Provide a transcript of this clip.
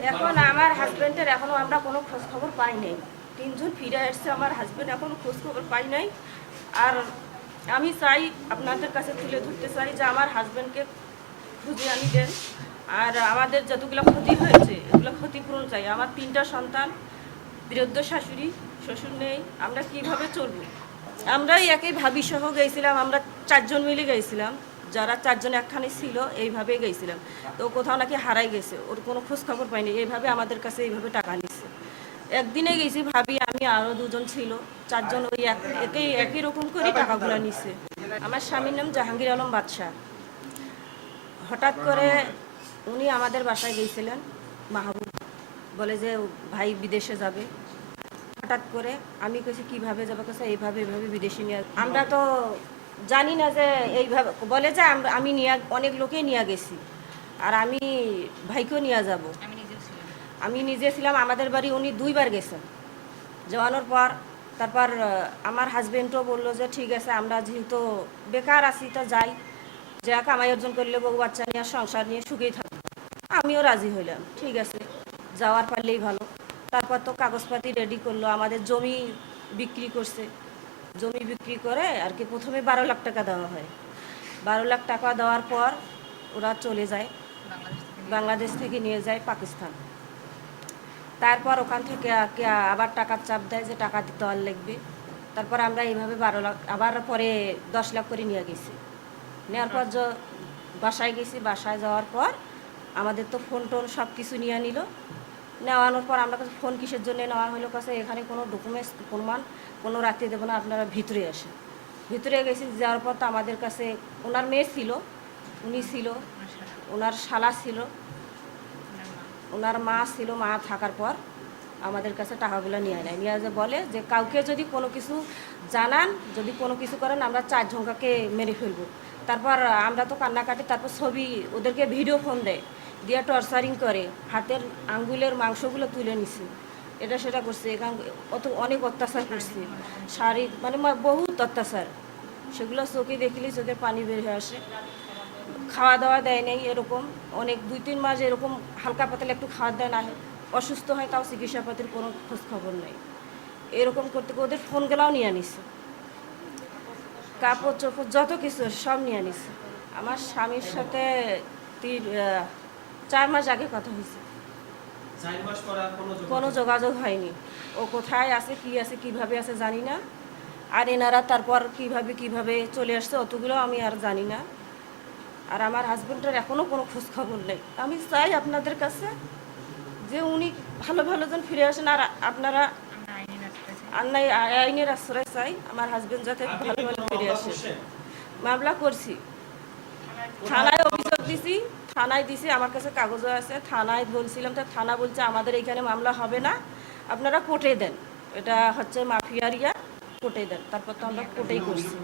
এখন আমার হাজবেন্ডের এখনো আমরা কোনো খোঁজ খবর পাই নাই। 3 জন ফিরে আসছে, আমার হাজবেন্ড এখনো খোঁজ খবর পাই নাই। আর আমি চাই আপনাদের কাছে তুলে ধরতে চাই যে আমার হাজবেন্ডকে খুঁজে আনি দেন। আর আমাদের যতগুলো ক্ষতি হয়েছে এগুলো ক্ষতিপূরণ চাই। আমার 3টা সন্তান, বৃদ্ধ শাশুড়ি, শ্বশুর নেই, আমরা কিভাবে চলবো? আমরাই একই ভাবি সহ গেছিলাম, আমরা 4 জন মিলে গেছিলাম। যারা 4 জন একখানে ছিল এইভাবে গেছিলাম। তো কোথাও নাকি হারাই গেছে, ওর কোনো খোঁজ খবর পাইনি। এইভাবে আমাদের কাছে এইভাবে টাকা নিচ্ছে। একদিনে গেছি ভাবি, আমি আরও 2 জন ছিল, 4 জন ওই একই রকম করে টাকাগুলো নিচ্ছে। আমার স্বামীর নাম জাহাঙ্গীর আলম বাদশাহ। হঠাৎ করে উনি আমাদের বাসায় গিয়েছিলেন, মাহবুব বলে যে ভাই বিদেশে যাবে। হঠাৎ করে আমি কেছি কিভাবে যাবো, কেছে এইভাবে এইভাবে বিদেশে নিয়ে। আমরা তো জানি না যে এইভাবে বলে যে আমি নিয়ে অনেক লোকেই নিয়ে গেছি, আর আমি ভাইকেও নিয়ে যাব। আমি নিজে ছিলাম, আমাদের বাড়ি উনি 2বার গেছেন। যাওয়ানোর পর তারপর আমার হাজবেন্ডও বললো যে ঠিক আছে, আমরা যেহেতু বেকার আছি তো যাই, যা কামাই অর্জন করলে বউ বাচ্চা নিয়ে সংসার নিয়ে সুখেই থাকবো। আমিও রাজি হইলাম, ঠিক আছে যাওয়ার পারলেই ভালো। তারপর তো কাগজপাতি রেডি করলো, আমাদের জমি বিক্রি করছে। জমি বিক্রি করে আর কি প্রথমে 12 লাখ টাকা দেওয়া হয়। 12 লাখ টাকা দেওয়ার পর ওরা চলে যায়, বাংলাদেশ থেকে নিয়ে যায় পাকিস্তান। তারপর ওখান থেকে আবার টাকার চাপ দেয় যে টাকা দিতে আর লাগবে। তারপর আমরা এইভাবে 12 লাখ, আবার পরে 10 লাখ করে নিয়ে গেছি। নেওয়ার পর বাসায় গেছি, বাসায় যাওয়ার পর আমাদের তো ফোন টোন সব কিছু নিয়ে নিল। নেওয়ানোর পর আমরা কাছে ফোন কিসের জন্য নেওয়া হলো, কাছে এখানে কোনো ডকুমেন্টস প্রমাণ কোনো রাখতে দেবো না, আপনারা ভিতরে আসেন। ভিতরে গেছি, যাওয়ার পর তো আমাদের কাছে ওনার মেয়ে ছিল, উনি ছিল, ওনার শালা ছিল, ওনার মা ছিল। মা থাকার পর আমাদের কাছে টাকাগুলো নিয়ে নেয়, নিয়ে যে বলে যে কাউকে যদি কোনো কিছু জানান, যদি কোনো কিছু করেন, আমরা 4 ঝঙ্কাকে মেরে ফেলবো। তারপর আমরা তো কান্নাকাটি, তারপর ছবি ওদেরকে ভিডিও ফোন দেয়, দিয়ে টর্চারিং করে, হাতের আঙ্গুলের মাংসগুলো তুলে নিছে, এটা সেটা করছে। এখান অনেক অত্যাচার করছে, শারীরিক মানে বহুত অত্যাচার। সেগুলো চোখে দেখলেই চোখের পানি বের হয়ে আসে। খাওয়া দাওয়া দেয় নেই, এরকম অনেক 2-3 মাস এরকম হালকা পাতলা একটু খাওয়া দেয় না, অসুস্থ হয় তাও চিকিৎসাপাতির কোনো খোঁজ খবর নেই। এরকম করতে ওদের ফোনগুলাও নিয়ে নিছে, কাপড় চোপড় যত কিছু সব নিয়ে নিছে। আমার স্বামীর সাথে 4 মাস আগে কথা হয়েছে, কোনো যোগাযোগ হয়নি। ও কোথায় আছে, কি আছে, কিভাবে আছে জানি না। আর এনারা তারপর কিভাবে চলে আসছে অতগুলো আমি আর জানি না। আর আমার হাজবেন্ডের এখনও কোনো খোঁজ খবর নেই। আমি চাই আপনাদের কাছে যে উনি ভালো ভালো জন ফিরে আসেন, আর আপনারা আইনের আশ্রয় চাই, আমার হাজবেন্ড যাতে ভালো ভালো ফিরে আসে। মামলা করছি, থানায় অভিযোগ দিছি, থানায় দিছি, আমার কাছে কাগজও আছে। থানায় বলছিলাম, তো থানা বলছে আমাদের এইখানে মামলা হবে না, আপনারা কোর্টে দেন, এটা হচ্ছে মাফিয়ারিয়া, কোর্টে দেন। তারপর তো আমরা কোর্টেই করছি।